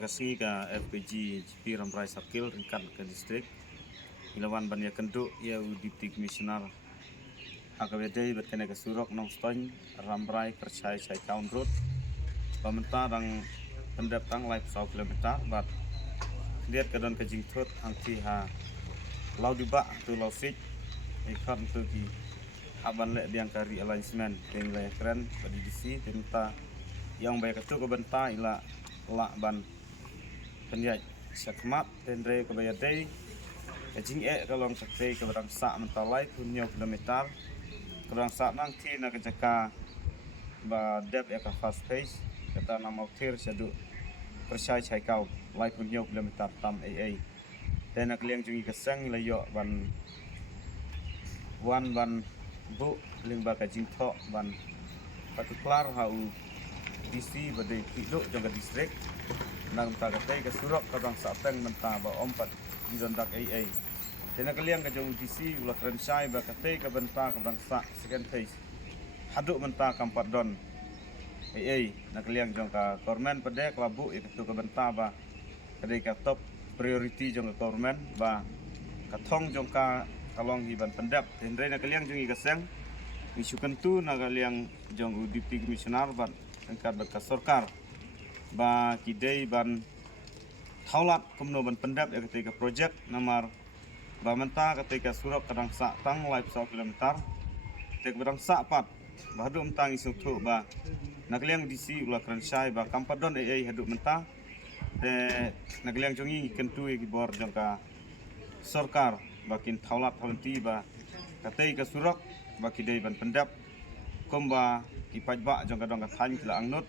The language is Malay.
kasih ke FPG GP Ramrai Sakil ringkat ke distrik Ilawan Banyak Kenduk ia Deputy Commissioner AKBD berkena ke Surok Nongstoin Ramrai Percaya Cai Town Road pemerintah dan pendatang live 1 kilometer bat lihat ke dan ke jingtut hangti ha lau dibak tu lau sik ikan tu ki haban lek diang kari alignment dengan keren badi disi tenta yang baik itu ke benta ila lak ban penjaj syakmat tendre ke bayadai kajing kalong sakte ke barang sak mentalai kunyo kilometer barang sak nang ti na kejaka ba dep ya ka fast pace kata nama tir syadu percaya cai kau lai kunyo kilometer tam AA dan nak liang jungi kesang layo ban wan ban bu limba kajing thok ban partikular hau DC badai hidup jaga distrik nang ta katai ke Surok kadang sapeng mentah ba ompat jondak AA dan nak liang ke jauh DC ulah kerensai ba katai ke benta kadang sak second phase haduk mentah kampat don AA nak liang jong ka kormen pedek labu itu ke benta ba kadai ka top priority jong ka kormen ba katong jong ka kalong hiban pendap tendre nak liang jong ikaseng isukan tu nak liang jong Deputy Commissioner ban angkat berkas sorkar ba kidai ban thaulat kumno ban pendap ya ketika projek namar ba menta ketika Surok kadang sak tang live 1 kilometer tek berang sak pat ba hadu mentang isuk tu ba nak liang DC ulah kerensai ba kampadon hadu menta nak liang jongi kentu ki bor jong ka sorkar bakin thaulat halenti ba katai ke Surok ba kidai ban pendap komba ipaj ba jong kadang ka than kila angnut